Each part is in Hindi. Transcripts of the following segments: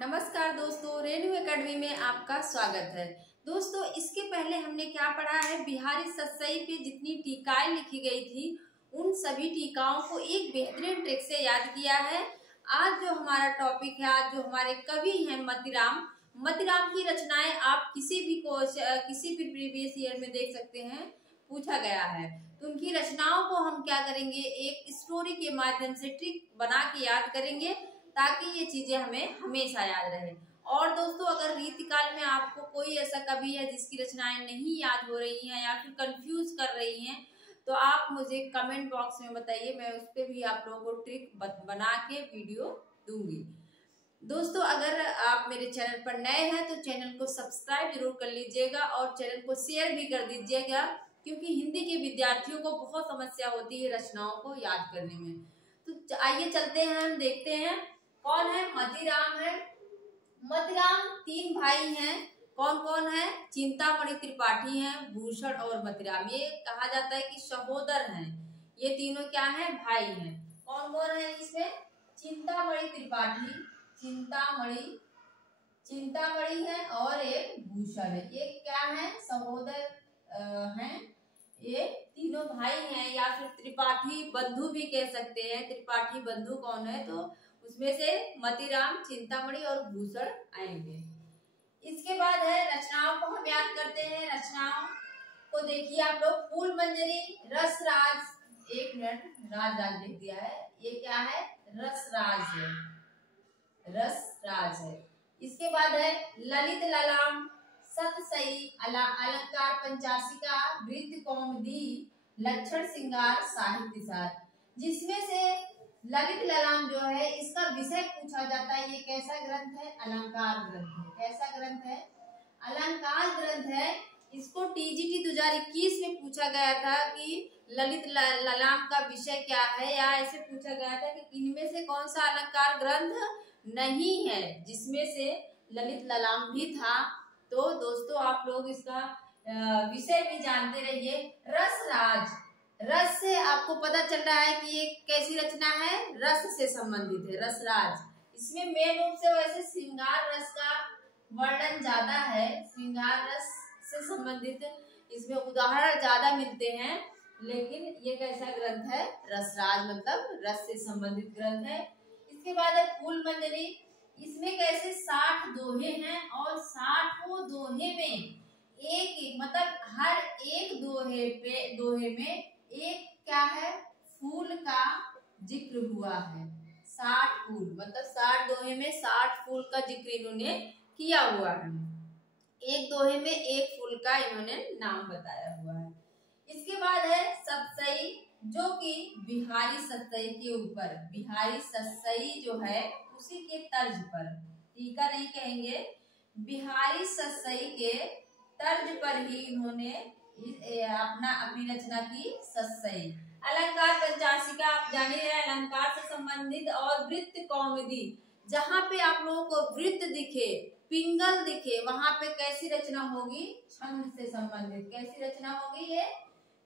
नमस्कार दोस्तों, रेणु एकेडमी में आपका स्वागत है। दोस्तों, इसके पहले हमने क्या पढ़ा है, बिहारी सतसई पे जितनी टीकाएं लिखी गई थी उन सभी टीकाओं को एक बेहतरीन ट्रिक से याद किया है। आज जो हमारा टॉपिक है, आज जो हमारे कवि हैं मतिराम की रचनाएं आप किसी भी प्रीवियस ईयर में देख सकते हैं, पूछा गया है। तो उनकी रचनाओं को हम क्या करेंगे, एक स्टोरी के माध्यम से ट्रिक बना के याद करेंगे ताकि ये चीजें हमें हमेशा याद रहे। और दोस्तों, अगर रीतिकाल में आपको कोई ऐसा कवि है जिसकी रचनाएं नहीं याद हो रही हैं या फिर कंफ्यूज कर रही हैं, तो आप मुझे कमेंट बॉक्स में बताइए, मैं उस पर भी आप लोगों को ट्रिक बना के वीडियो दूंगी। दोस्तों, अगर आप मेरे चैनल पर नए हैं तो चैनल को सब्सक्राइब जरूर कर लीजिएगा और चैनल को शेयर भी कर दीजिएगा, क्योंकि हिंदी के विद्यार्थियों को बहुत समस्या होती है रचनाओं को याद करने में। तो आइए चलते हैं, हम देखते हैं कौन है। मतिराम है। मतिराम तीन भाई हैं। कौन कौन है? चिंतामणि त्रिपाठी हैं, भूषण और मतिराम। ये कहा जाता है कि सहोदर हैं। ये तीनों क्या हैं? भाई हैं। कौन कौन है इसमें? चिंतामणि त्रिपाठी, चिंतामणि है और एक भूषण है। ये क्या है? सहोदर हैं। ये तीनों भाई हैं या फिर त्रिपाठी बंधु भी कह सकते हैं। त्रिपाठी बंधु कौन है? तो उसमें से मतिराम, चिंतामणि और भूषण आएंगे। इसके बाद है रचनाओं को हम याद करते हैं। रचनाओं को देखिए आप लोग, फूल मंजरी, रसराज। एक मिनट, राज लिख दिया है। ये क्या है? रसराज है, रसराज है। इसके बाद है ललित ललाम, सतसई, अलंकार पंचाशिका, वृत्त कौमुदी, लक्षण श्रृंगार, साहित्य सार। जिसमें से ललित ललाम जो है, इसका विषय पूछा जाता है। ये कैसा ग्रंथ है? अलंकार ग्रंथ है। कैसा ग्रंथ है? अलंकार ग्रंथ है। इसको टीजीटी 2021 में पूछा गया था कि ललित ललाम का विषय क्या है, या ऐसे पूछा गया था कि इनमें से कौन सा अलंकार ग्रंथ नहीं है जिसमें से ललित ललाम भी था। तो दोस्तों, आप लोग इसका विषय भी जानते रहिए। रसराज, रस से आपको पता चल रहा है कि ये कैसी रचना है? रस से संबंधित है, रसराज। इसमें मेन रूप से वैसे श्रृंगार रस का वर्णन ज्यादा है। श्रृंगार रस से संबंधित इसमें उदाहरण ज्यादा मिलते हैं, लेकिन ये कैसा ग्रंथ है? रसराज, मतलब रस से संबंधित ग्रंथ है। इसके बाद है फूल मंजरी। इसमें कैसे 60 दोहे हैं और 60 दोहे में एक मतलब हर एक दोहे में एक क्या है? फूल का जिक्र हुआ है। 60 फूल, मतलब 60 दोहे में 60 फूल का जिक्र इन्होंने किया हुआ है। एक दोहे में एक फूल का इन्होंने नाम बताया हुआ है। इसके बाद है सतसई, जो कि बिहारी सतसई के ऊपर, बिहारी सतसई जो है उसी के तर्ज पर, टीका नहीं कहेंगे, बिहारी सतसई के तर्ज पर ही इन्होंने अपनी रचना की, सतसई। अलंकार पंचाशिका, आप जान ही रहे, अलंकार से संबंधित। और वृत्त कौमुदी, जहाँ पे आप लोगों को वृत्त दिखे, पिंगल दिखे, वहां पे कैसी रचना होगी? छंद से संबंधित। कैसी रचना होगी? ये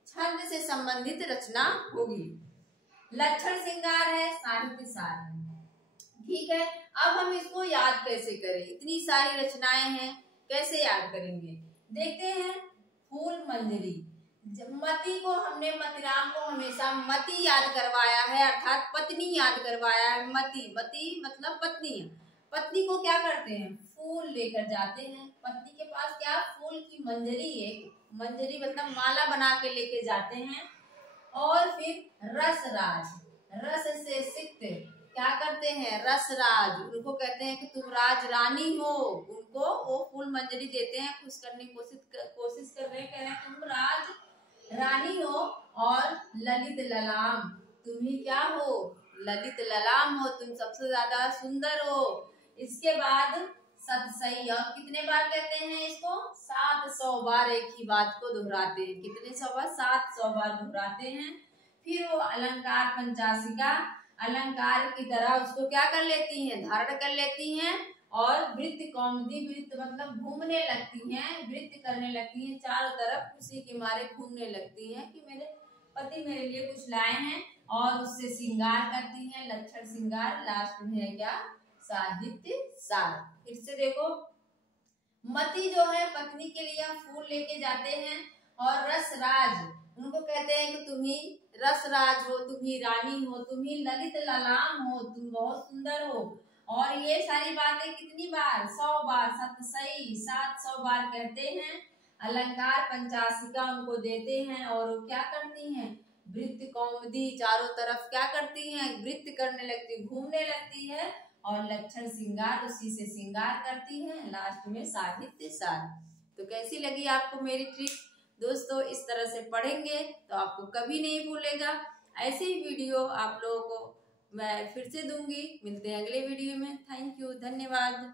छंद से संबंधित रचना होगी। लक्षण श्रृंगार है, साहित्य सार है। ठीक है, अब हम इसको याद कैसे करें? इतनी सारी रचनाएं हैं, कैसे याद करेंगे? देखते हैं। फूल मंजरी, मति को हमने, मतिराम को हमेशा मति याद करवाया है, अर्थात पत्नी याद करवाया है। मति मतलब पत्नी। पत्नी को क्या करते हैं? फूल लेकर जाते हैं। पत्नी के पास क्या? फूल की मंजरी है। मंजरी मतलब माला बना के लेके जाते हैं। और फिर रसराज, रस से सिक्त क्या करते हैं? रसराज, उनको कहते हैं कि तुम राज रानी हो। उनको वो फूल मंजरी देते हैं, खुश करने की कोशिश कर रहे हैं, कह रहे हैं तुम राज रानी हो। और ललित ललाम, तुम ही क्या हो? ललित ललाम हो, तुम सबसे ज्यादा सुंदर हो। इसके बाद सतसई, और कितने बार कहते हैं इसको? 700 बार एक ही बात को दोहराते हैं। कितने 100 बार? 700 बार दोहराते हैं। फिर वो अलंकार पंचाशिका, अलंकार की तरह उसको क्या कर लेती हैं? धारण कर लेती हैं। और वृत्त कौमुदी, वृत्त मतलब घूमने लगती हैं, वृत्त करने लगती हैं, चारों तरफ खुशी के मारे घूमने लगती हैं कि मेरे पति मेरे लिए कुछ लाए हैं, और उससे श्रृंगार करती हैं। लक्षण श्रृंगार, लास्ट में है क्या? साहित्य सार। फिर से देखो, मती जो है पत्नी के लिए फूल लेके जाते हैं, और रसराज उनको कहते हैं कि तुम ही रसराज हो, तुम ही रानी हो, तुम ही ललित ललाम हो, तुम बहुत सुंदर हो। और ये सारी बातें कितनी बार? 100 बार, सतसई 700 बार कहते हैं। अलंकार पंचासिका उनको देते हैं, और वो क्या करती हैं? वृत्त कौमुदी चारों तरफ क्या करती हैं? वृत्त करने लगती, घूमने लगती है, और लक्षण श्रृंगार उसी से श्रृंगार करती हैं। लास्ट में साहित्य सार। तो कैसी लगी आपको मेरी ट्रिक? दोस्तों, इस तरह से पढ़ेंगे तो आपको कभी नहीं भूलेगा। ऐसे ही वीडियो आप लोगों को मैं फिर से दूंगी। मिलते हैं अगले वीडियो में। थैंक यू, धन्यवाद।